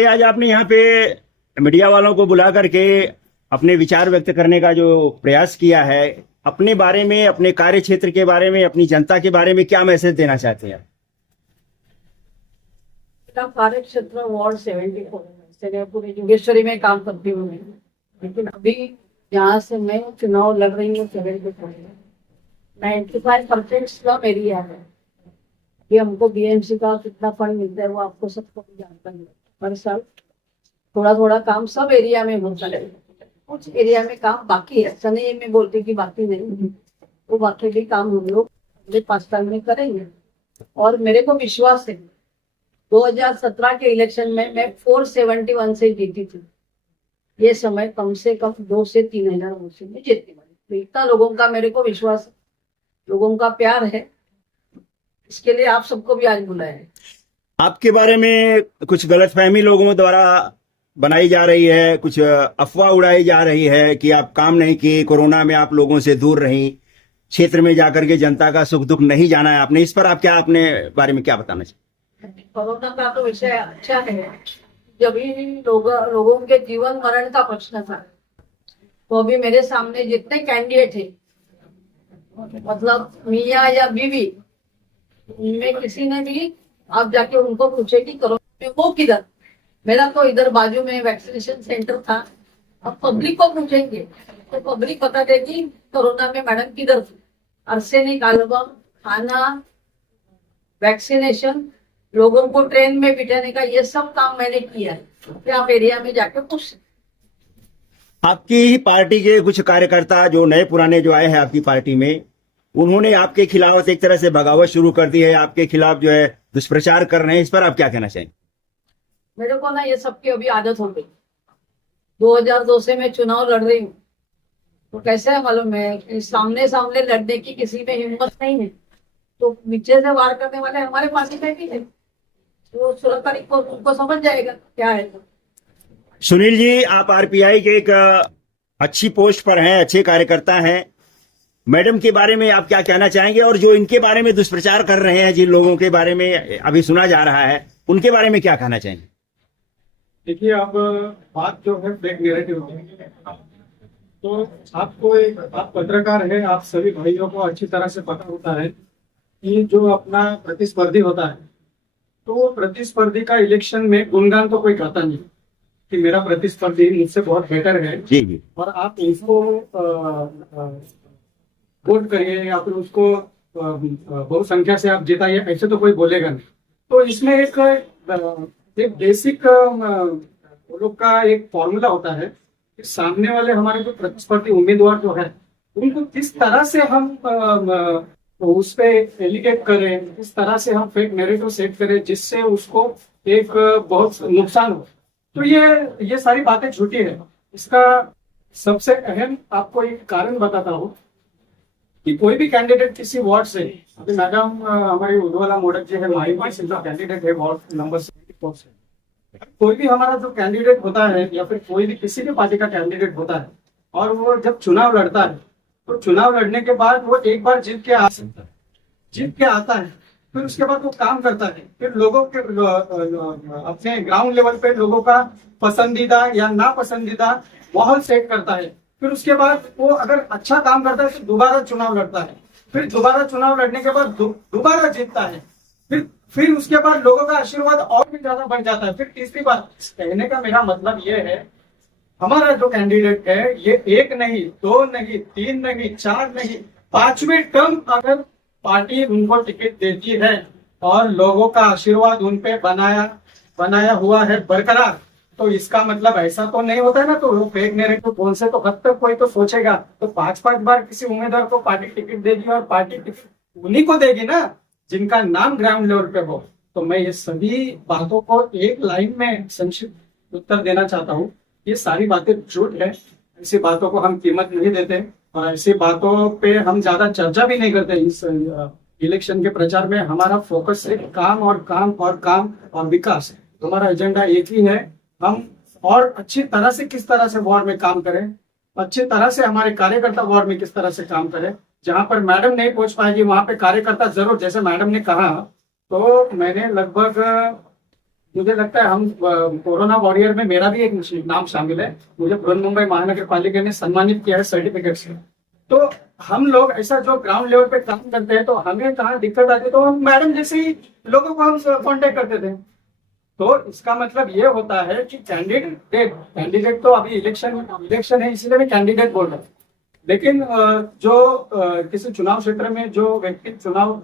भाई आज आपने यहाँ पे मीडिया वालों को बुला करके अपने विचार व्यक्त करने का जो प्रयास किया है, अपने बारे में, अपने कार्य क्षेत्र के बारे में, अपनी जनता के बारे में क्या मैसेज देना चाहते हैं? मेरा कार्य क्षेत्र वार्ड 74 पूरी जोगेश्वरी में काम करती हूँ मैं, लेकिन अभी यहाँ से मैं चुनाव लड़ रही हूँ 74 में। 95% स्लम एरिया है। ये हमको बीएमसी का कितना फंड मिलता है वो आपको सबको भी जानता है। हर साल थोड़ा थोड़ा काम सब एरिया में होता है, कुछ एरिया में काम बाकी है। ऐसा नहीं मैं बोलती कि बाकी नहीं, वो बाकी भी काम हम लोग अगले 5 साल में करेंगे। और मेरे को विश्वास है 2017 के इलेक्शन में मैं 471 से जीती थी। ये समय कम से कम 2 से 3 हजार वोट से मैं जीतने वाली। तो इतना लोगों का मेरे को विश्वास है, लोगों का प्यार है, इसके लिए आप सबको भी आज बुलाया है। आपके बारे में कुछ गलतफहमी लोगों द्वारा बनाई जा रही है, कुछ अफवाह उड़ाई जा रही है कि आप काम नहीं किए, कोरोना में आप लोगों से दूर रही, क्षेत्र में जाकर के जनता का सुख दुख नहीं जाना है आपने। इस पर आप क्या, अपने बारे में क्या बताना चाहिए? कोरोना का तो विषय अच्छा है। जब भी लोगों के जीवन मरण का प्रश्न था, तो अभी मेरे सामने जितने कैंडिडेट थे, मतलब मियाँ या बीवी, उनमें किसी ने भी आप जाके उनको पूछे कि कोरोना में वो किधर। मेरा तो इधर बाजू में वैक्सीनेशन सेंटर था। अब पब्लिक को पूछेंगे तो पब्लिक बता देगी कोरोना में मैडम किधर थी। आर्सेनिक एल्बम, खाना, वैक्सीनेशन, लोगों को ट्रेन में बिठाने का, ये सब काम मैंने किया है। फिर आप एरिया में जाके पूछ। आपकी ही पार्टी के कुछ कार्यकर्ता जो नए पुराने जो आए हैं आपकी पार्टी में, उन्होंने आपके खिलाफ एक तरह से बगावत शुरू कर दी है, आपके खिलाफ जो है दुष्प्रचार कर रहे हैं। इस पर आप क्या कहना चाहेंगे? मेरे को ना ये सबकी अभी आदत हो गई। 2002 से मैं चुनाव लड़ रही हूँ, तो कैसे है मालूम है, सामने सामने लड़ने की किसी में हिम्मत नहीं है, तो नीचे से वार करने वाले हमारे पास ही भी है। तो 16 तारीख को उनको समझ जाएगा क्या है। सुनील जी, आप आरपीआई के एक अच्छी पोस्ट पर हैं, अच्छे कार्यकर्ता हैं। मैडम के बारे में आप क्या कहना चाहेंगे? और जो इनके बारे में दुष्प्रचार कर रहे हैं, जिन लोगों के बारे में अभी सुना जा रहा है, उनके बारे में क्या कहना चाहेंगे? देखिए, अब बात जो है फेक नैरेटिव की, तो आपको आप पत्रकार है, आप सभी भाइयों को अच्छी तरह से पता होता है कि जो अपना प्रतिस्पर्धी होता है, तो वो प्रतिस्पर्धी का इलेक्शन में गुणगान तो कोई करता नहीं कि मेरा प्रतिस्पर्धी मुझसे बहुत बेटर है जी, और आप इसको वोट करिए या फिर उसको बहुसंख्या से आप जिताइए, ऐसे तो कोई बोलेगा नहीं। तो इसमें एक बेसिक लोग का एक फॉर्मूला होता है कि सामने वाले हमारे जो प्रतिस्पर्धी उम्मीदवार जो है, उनको किस तरह से हम उस पे एलिगेट करें, किस तरह से हम फेक नैरेटिव सेट करें जिससे उसको एक बहुत नुकसान हो। तो ये सारी बातें झूठी है। इसका सबसे अहम आपको एक कारण बताता हूँ कि कोई भी कैंडिडेट किसी वार्ड से, अभी मैडम हमारी उज्ज्वला मोडक जी है, कैंडिडेट है वार्ड नंबर 74 से, कोई भी हमारा जो कैंडिडेट होता है या फिर कोई भी किसी भी पार्टी का कैंडिडेट होता है, और वो जब चुनाव लड़ता है, तो चुनाव लड़ने के बाद वो एक बार जीत के आ सकता है, जीत के आता है, फिर उसके बाद वो काम करता है, फिर लोगों के अपने ग्राउंड लेवल पे लोगों का पसंदीदा या नापसंदीदा माहौल सेट करता है। फिर उसके बाद वो अगर अच्छा काम करता है तो दोबारा चुनाव लड़ता है, फिर दोबारा चुनाव लड़ने के बाद दोबारा जीतता है, फिर उसके बाद लोगों का आशीर्वाद और भी ज्यादा बढ़ जाता है। फिर तीसरी बात कहने का मेरा मतलब ये है, हमारा जो कैंडिडेट है ये 1 नहीं, 2 नहीं, 3 नहीं, 4 नहीं, 5वीं टर्म अगर पार्टी उनको टिकट देती है और लोगों का आशीर्वाद उन पे बनाया हुआ है बरकरार, तो इसका मतलब ऐसा तो नहीं होता है ना। तो वो फेक नैरेटिव कौन से तो हद तक कोई तो सोचेगा, तो 5-5 बार किसी उम्मीदवार को पार्टी टिकट देगी और पार्टी टिकट उन्हीं को देगी ना जिनका नाम ग्राउंड लेवल पे हो। तो मैं ये सभी बातों को एक लाइन में संक्षिप्त उत्तर देना चाहता हूँ, ये सारी बातें झूठ है। ऐसी बातों को हम कीमत नहीं देते और ऐसी बातों पे हम ज्यादा चर्चा भी नहीं करते। इस इलेक्शन के प्रचार में हमारा फोकस सिर्फ काम और काम और काम और विकास है। हमारा एजेंडा एक ही है, हम और अच्छी तरह से किस तरह से वार्ड में काम करें, अच्छी तरह से हमारे कार्यकर्ता वार्ड में किस तरह से काम करें। जहां पर मैडम नहीं पहुंच पाएगी वहां पे कार्यकर्ता जरूर, जैसे मैडम ने कहा, तो मैंने लगभग मुझे लगता है हम कोरोना वॉरियर में मेरा भी एक नाम शामिल है। मुझे बृहन्मुंबई महानगर पालिका ने सम्मानित किया है सर्टिफिकेट से। तो हम लोग ऐसा जो ग्राउंड लेवल पे काम करते हैं, तो हमें कहाँ दिक्कत आती है तो हम मैडम जैसे ही लोगों को हम कांटेक्ट करते थे। तो इसका मतलब ये होता है कि कैंडिडेट तो अभी इलेक्शन है, इसलिए मैं कैंडिडेट बोल रहा हूँ। लेकिन जो किसी चुनाव क्षेत्र में जो व्यक्ति चुनाव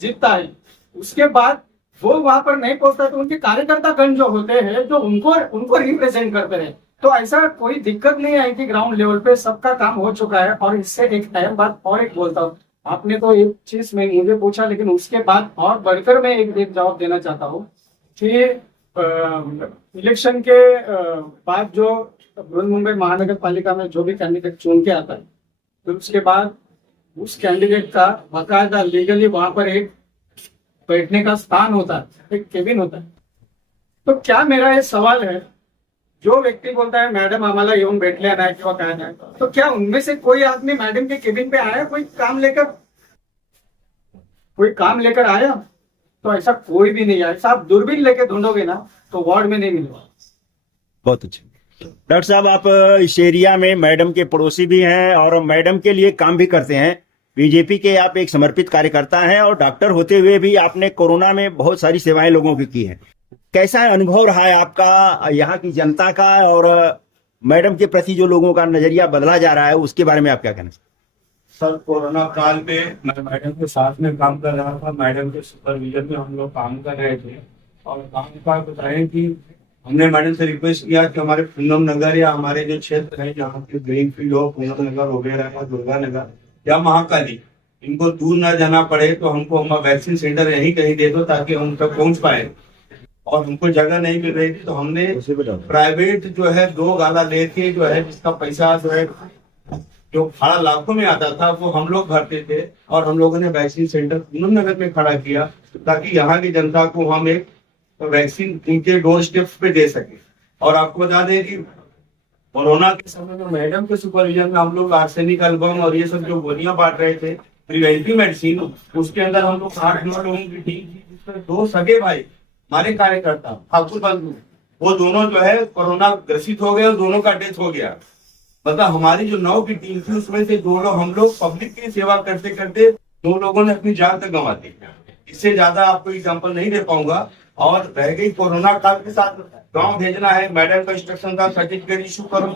जीतता है, उसके बाद वो वहां पर नहीं पहुंचता, तो उनके कार्यकर्ता गण जो होते हैं, जो उनको रिप्रेजेंट करते हैं, तो ऐसा कोई दिक्कत नहीं आई थी। ग्राउंड लेवल पे सबका काम हो चुका है। और इससे एक अहम बात और एक बोलता हूँ, आपने तो एक चीज में मुझे पूछा, लेकिन उसके बाद और बढ़कर मैं एक जवाब देना चाहता हूँ कि इलेक्शन के बाद जो बृहन्मुंबई महानगर पालिका में जो भी कैंडिडेट चुन के आता है, तो उसके बाद उस कैंडिडेट का बाकायदा लीगली वहां पर एक बैठने का स्थान होता है, एक केबिन होता है। तो क्या मेरा ये सवाल है, जो व्यक्ती बोलता है मैडम आम्हाला येऊन भेटले नाही किंवा काय नाही, तो क्या उनमें से कोई आदमी मैडम के केबिन पे आया, कोई काम लेकर आया? तो ऐसा कोई भी नहीं है। ऐसा आप दूरबीन लेके ढूंढोगे ना तो वार्ड में नहीं मिलेगा। बहुत अच्छा। डॉक्टर साहब, आप इस एरिया में मैडम के पड़ोसी भी हैं और मैडम के लिए काम भी करते हैं। बीजेपी के आप एक समर्पित कार्यकर्ता हैं और डॉक्टर होते हुए भी आपने कोरोना में बहुत सारी सेवाएं लोगों की है। कैसा अनुभव रहा है आपका, यहाँ की जनता का, और मैडम के प्रति जो लोगों का नजरिया बदला जा रहा है, उसके बारे में आप क्या कहना? सर, कोरोना काल में मैं मैडम के साथ में काम कर रहा था। मैडम के सुपरविजन में हम लोग काम कर रहे थे और काम का बताएं कि हमने मैडम से रिक्वेस्ट किया कि हमारे पूनम नगर या हमारे जो क्षेत्र है जहाँ पे ग्रीन फील्ड हो, पूनम नगर वगैरह या दुर्गा नगर या महाकाली, इनको दूर ना जाना पड़े, तो हमको हम वैक्सीन सेंटर यहीं कहीं दे दो ताकि हम तक पहुंच पाए। और हमको जगह नहीं मिल रही थी, तो हमने प्राइवेट जो है 2 गाला लेके जो है, जिसका पैसा जो है जो भाड़ा लाखों में आता था, वो हम लोग भरते थे। और हम लोगों ने वैक्सीन सेंटर पूनम नगर में खड़ा किया ताकि यहाँ की जनता को हम एक वैक्सीन उनके डोर स्टेप पे दे सके। और आपको बता दें कि कोरोना के समय में मैडम के सुपरविजन में हम लोग आर्सेनिक एल्बम और ये सब जो गोलियां बांट रहे थे, प्रिवेंटिव मेडिसिन, उसके अंदर हम लोग 8-9 लोगों की टीम थी, जिसमें 2 सगे भाई हमारे कार्यकर्ता ठाकुर बंधु, वो दोनों जो है कोरोना ग्रसित हो गए और दोनों का डेथ हो गया। मतलब हमारी जो 9 की टीम थी, उसमें से 2 लोग, हम लोग पब्लिक की सेवा करते करते 2 लोगों ने अपनी जान तक गंवा दी। इससे ज्यादा आपको एग्जाम्पल नहीं दे पाऊंगा। और रह गई कोरोना काल के साथ गांव भेजना है, मैडम का इंस्ट्रक्शन था सर्टिफिकेट इशू करो।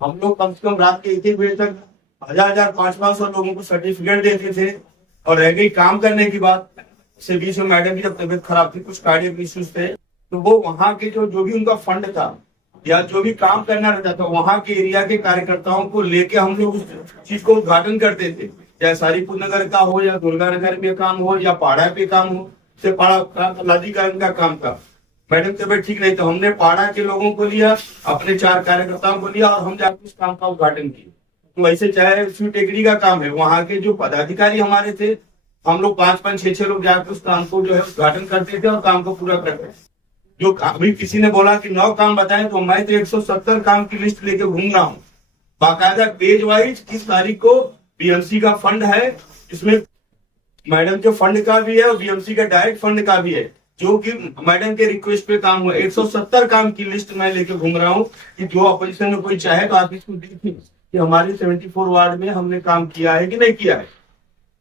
हम लोग कम से कम रात के 1-1 बजे तक 1000, 500 लोगों को सर्टिफिकेट देते थे। और रह गई काम करने की बात, से बीच में मैडम की जब तबियत खराब थी, कुछ कार्डियक इश्यूज थे, तो वो वहाँ के जो भी उनका फंड था या जो भी काम करना रहता था, वहाँ के एरिया के कार्यकर्ताओं को लेके हम लोग उस चीज को उद्घाटन करते थे। चाहे सारीपुर नगर का हो या दुर्गा नगर में काम हो या पाड़ा पे काम हो, से पाड़ा लादीकरण का काम था। मैडम तबियत ठीक नहीं, तो हमने पाड़ा के लोगों को लिया, अपने 4 कार्यकर्ताओं को लिया और हम जाकर उस काम का उद्घाटन किया। तो वैसे चाहे उसमें टेकरी का काम है, वहाँ के जो पदाधिकारी हमारे थे, हम लोग 5-5, 6-6 लोग जाकर उस काम को जो है उद्घाटन करते थे और काम को पूरा करते थे। जो अभी किसी ने बोला कि 9 काम बताएं, तो मैं तो 170 काम की लिस्ट लेके घूम रहा हूँ बाकायदा पेज वाइज। किस तारीख को बीएमसी का फंड है, इसमें मैडम के फंड का भी है और बीएमसी का डायरेक्ट फंड का भी है, जो कि मैडम के रिक्वेस्ट पे काम हुआ। 170 काम की लिस्ट मैं लेके घूम रहा हूँ कि जो अपोजिशन में कोई चाहे तो आप इसको देखिए कि हमारे 74 वार्ड में हमने काम किया है कि नहीं किया है।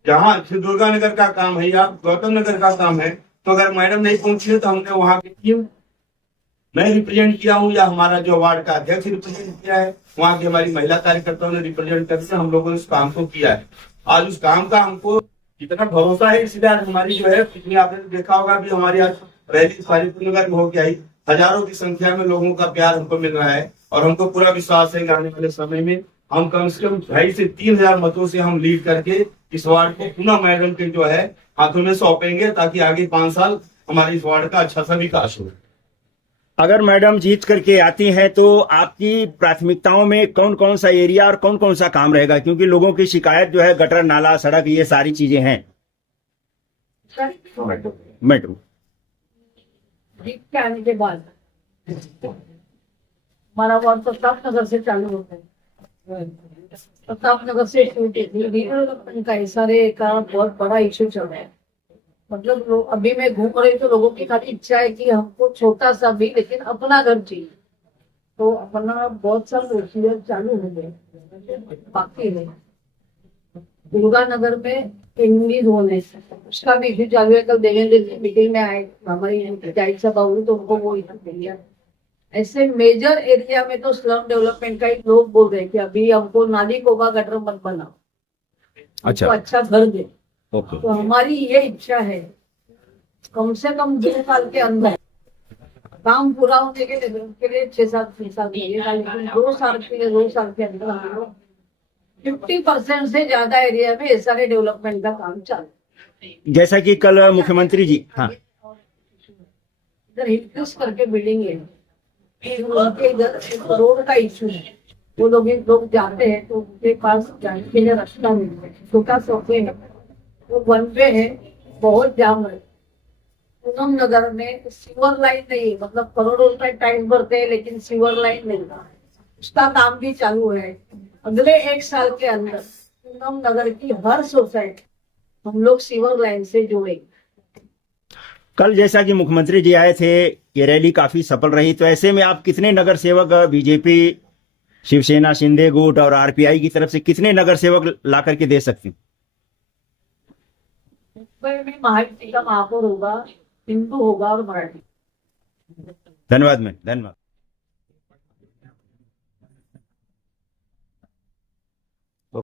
जहाँ दुर्गा नगर का काम है या गौतम नगर का काम है, तो अगर मैडम नहीं पहुंची है तो हमने वहां की टीम, मैं रिप्रेजेंट किया हूँ या हमारा जो वार्ड का अध्यक्ष रिप्रेजेंट किया है, वहां की हमारी महिला कार्यकर्ताओं ने रिप्रेजेंट करके हम लोगों ने उस काम को किया है। आज उस काम का हमको इतना भरोसा है, इसलिए आज हमारी जो है, पिछले आपने देखा होगा भी हमारी आज रैली सारीपुर नगर में होके आई, हजारों की संख्या में लोगों का प्यार हमको मिल रहा है। और हमको पूरा विश्वास है कि आने वाले समय में हम कम से कम 2,500 से 3,000 मतों से हम लीड करके इस वार्ड को पुनः मैडम के जो है हाथों में सौंपेंगे, ताकि आगे 5 साल हमारे इस वार्ड का अच्छा सा विकास हो। अगर मैडम जीत करके आती हैं तो आपकी प्राथमिकताओं में कौन कौन सा एरिया और कौन कौन सा काम रहेगा? क्योंकि लोगों की शिकायत जो है गटर, नाला, सड़क, ये सारी चीजें हैं। मेट्रो जीत के आने के बाद हमारा वार्ड प्रताप नगर से चालू होता है। प्रताप नगर से उनका SRA का बहुत बड़ा इश्यू चल रहा है। मतलब अभी मैं घूम रही तो लोगों की खाली इच्छा है कि हमको छोटा सा भी लेकिन अपना घर चाहिए। तो अपना बहुत सारे प्रोसीजर चालू हो गए, बाकी है। दुर्गा नगर में इंग्लिश होने से उसका भी इश्यू चालू है। कल देवेंद्र जी मीटिंग में आए, हमारी पंचायत सभा हुई तो उनको वो इश्यू मिल गया। ऐसे मेजर एरिया में तो स्लम डेवलपमेंट का ही लोग बोल रहे हैं कि अभी हमको नाली कोबा गटर मत बनाओ, हमको अच्छा घर दे। ओके। तो हमारी ये इच्छा है कम से कम 2 साल के अंदर काम पूरा होने के लिए 6-7 साल लगेगा, लेकिन 2 साल के अंदर हम लोग 50% से ज्यादा एरिया में इस सारे डेवलपमेंट का काम चालू। जैसा कि कल मुख्यमंत्री जी, हाँ, इधर हिट करके बिल्डिंग है, उनके इधर रोड का इशू है। वो लोग जाते हैं तो उनके पास जाने के लिए रास्ता नहीं है, छोटा सौके है, वो वन वे है, बहुत जाम है। पूनम नगर में सीवर लाइन नहीं, मतलब करोड़ों रुपए टैक्स भरते हैं लेकिन सीवर लाइन नहीं, उसका काम भी चालू है। अगले 1 साल के अंदर पूनम नगर की हर सोसाइटी हम लोग सीवर लाइन से जोड़ेंगे। कल जैसा कि मुख्यमंत्री जी आए थे, ये रैली काफी सफल रही, तो ऐसे में आप कितने नगर सेवक बीजेपी, शिवसेना, शिंदे गुट और आरपीआई की तरफ से कितने नगर सेवक ला करके दे सकती? मुंबई में महायुति का महापौर होगा, हिंदू होगा और मराठी। धन्यवाद मैम, धन्यवाद।